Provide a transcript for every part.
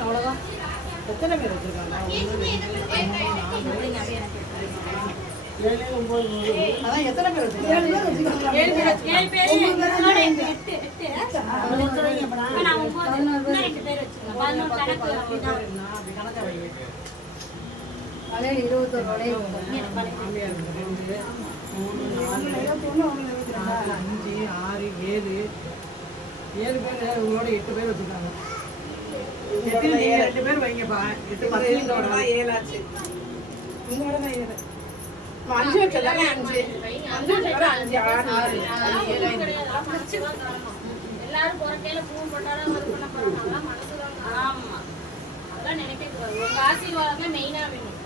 அவ்வளோதான். எத்தனை பேர் வச்சுருக்காங்க? அதான் எத்தனை பேர் வச்சுருக்காங்க? 7 பேர் உங்களோட 8 பேர் வச்சுருக்காங்க. 2 பேர் வைங்கப்பா. 8 7 ஆச்சு. உங்களோட தான் 7. 5 வச்சதானே 5. 5 வச்சதானே 5 6 எல்லாரும் போறக்கையில பூ போட்டாலும் ஒரு பண்ண போறாங்க மனசுதான். ஆமா அதெல்லாம் நினைக்க கூடாது. உங்க ஆசீர்வாதம் மெயினா வேணும்.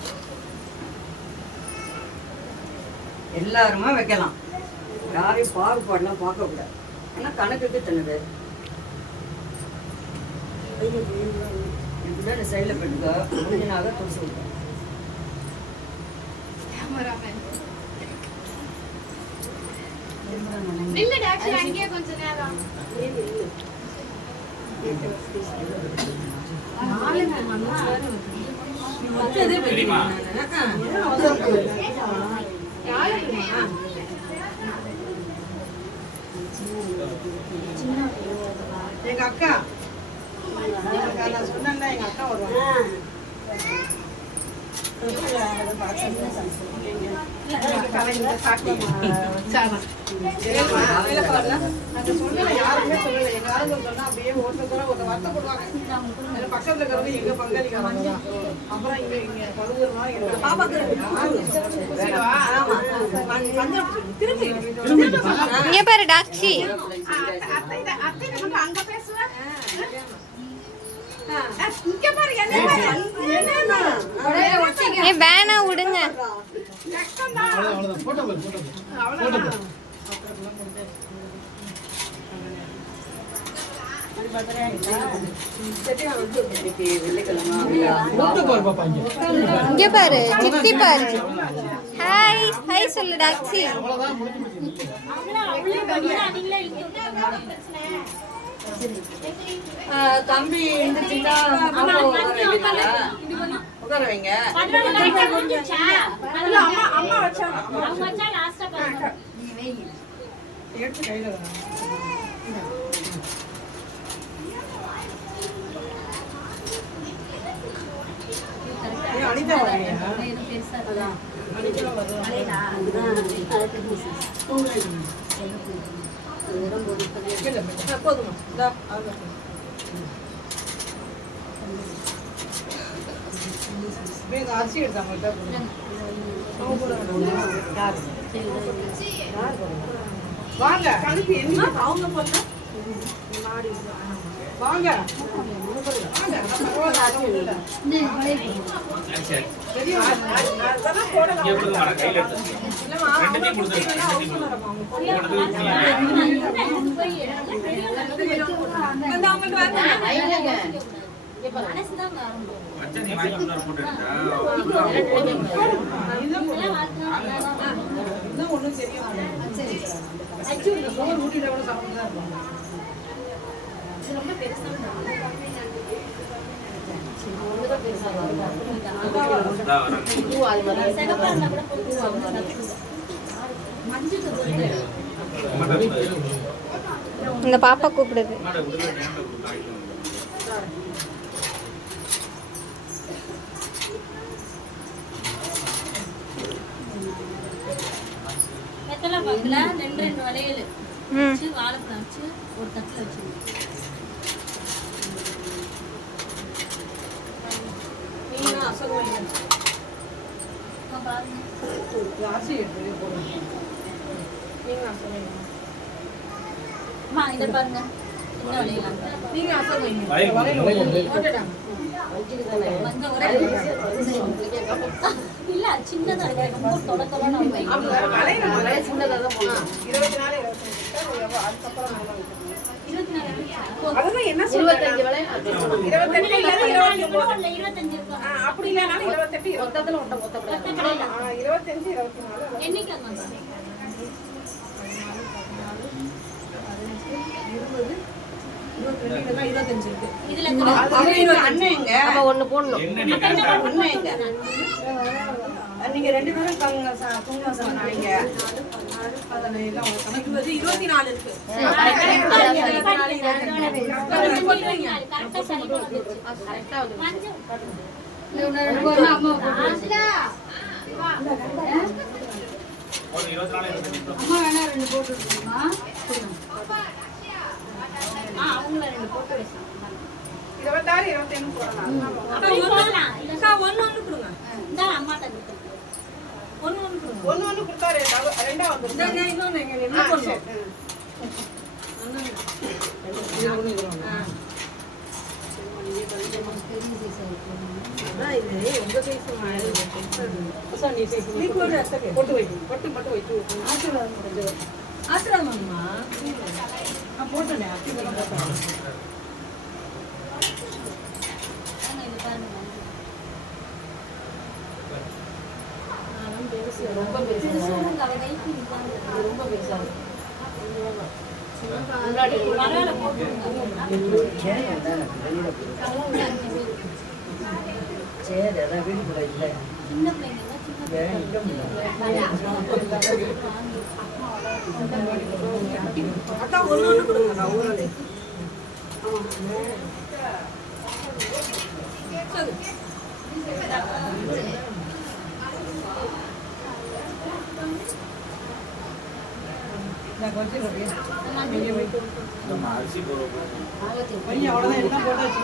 எல்லாருமா வைக்கலாம். யாரையும் பாகுபாடுலாம் பார்க்க கூடாது. ஆனா கணக்குக்கு தன்னுது இப்படிதான் சைடில் போட்டுக்க முடிஞ்சினாக துடிச்சு விட்டேன். அங்கேயே கொஞ்ச நேரம் எங்க அக்கா நான் சொன்னேன்ல எங்க அக்கா வருவாங்க. யாருமே சொல்லல. எங்காவது சொன்னா அப்படியே ஒருத்தர் ஒரு வருத்தப்படுவாங்க. பக்கத்துல இருக்கிறவங்க எங்க பங்காளிக்காரங்க. அப்புறம் இங்க பருவமா இங்க பாரு டாக்ஸி அங்க பேசுவேன். வேணா விடுங்க. இங்க பாரு சித்தி பாரு. ஹாய் ஹாய் சொல்லு டாக்ஸி. தம்பி இருந்துச்சுன்னா உட்கார வைங்க. எடுத்து கையில அனிதா போதுமா அரிசி எடுத்தாங்க. வாங்க அவங்க போல வாங்க ஒன்னும் இந்த பாப்பா கூப்பிடுது. ரெண்டு வளையல் வாழைப்பழம் வச்சு ஒரு தட்டுல வச்சு இதை பாருங்க. நீங்க இல்ல சின்னதா இதெல்லாம் 25 இருக்கு. இதுல அண்ணன் எங்க அப்ப ஒண்ணு போடணும். அண்ணன் எங்க நீங்க 2 பேரும் தூங்க வைங்க. அதெல்லாம் எல்லாம் ஒரு கணக்கு வந்து 24 இருக்கு. கரெக்டா சரி வந்துச்சு. கரெக்டா வந்து மஞ்சள் அவங்கள 2 போட்டு வச்சாங்க. 26 25 போடலாம். அப்படி போடலாம். இல்ல ஒண்ணு கொடுங்க. இந்த அம்மா தண்ணி ஒண்ணு கொடுங்க. ஒண்ணு கொடுத்தா ரெண்டா வந்துரும். இன்னொன்னு ஆ, என்ன சரி. பண்ணுவோம் அதான் இது உங்க சைஸ் நீ போடு அத்தகை போட்டு வை. போட்டு மட்டும் வைத்து. ஆசீர்வாதம் முடிஞ்சது ஆசீர்வாதம்மா நான் போட்டேனே ஆசீர்வாதம் போட்டேன் இது பாருங்க. ரொம்ப பெருசா ரொம்ப பெருசா பரவாயில்ல சரி அதான் வீடு கூட இல்லை சின்ன பிள்ளைங்க அக்கா ஒண்ணு கொடுங்க. நான் ஊரே. நான் கொஞ்சம் பையன் அவ்வளவுதான் என்ன போட்டு வச்சு